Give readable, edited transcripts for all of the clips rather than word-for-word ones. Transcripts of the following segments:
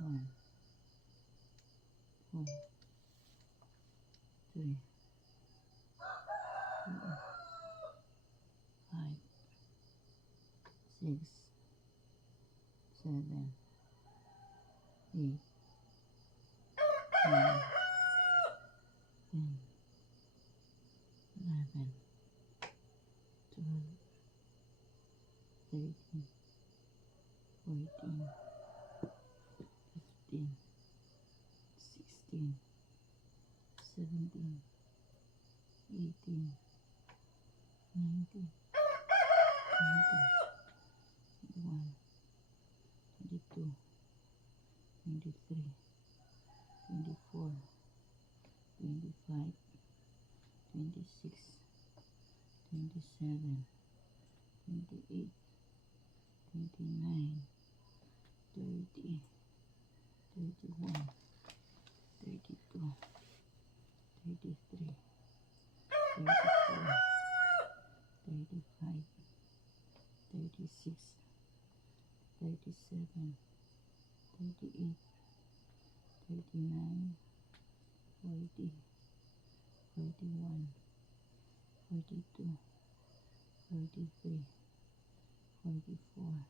1, 2, 3, 4, 5, 6, 7, 8, 9, 10, 11, 12, 13, 14, 15, 16, 17, 18, 19, 20, 21, 22, 23, 24, 25, 26, 27, 28, 29, 30, 31, 32, 33, 34, 35, 36, 37, 38, 39, 40, 41, 42, 43, 44,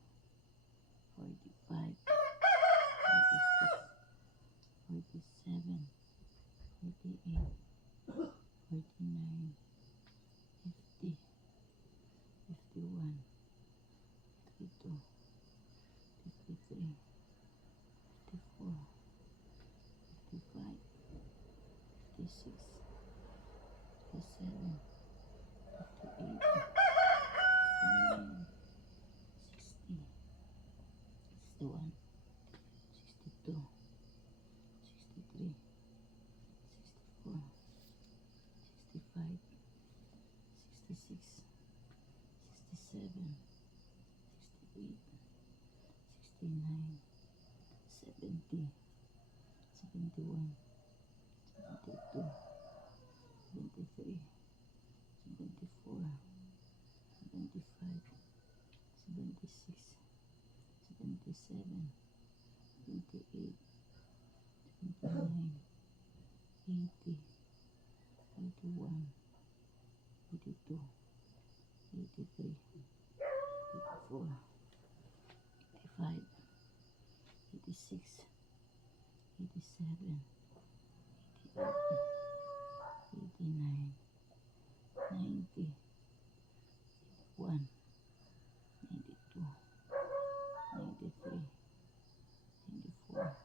45, 46, 47, 48, 49, 50, 51, 52, 53, 54, 55, 56, 57, 58, 59, 60, 61, 62, 63, 64, 65, 66, 67, 68, 69, 70, 71, 72, 73, 74, 75, 76, 77, 78, 79, 80, 81, 82, 83, 84, 85, 86, 87, 88, 89, 90, 91, 92, 93, 94,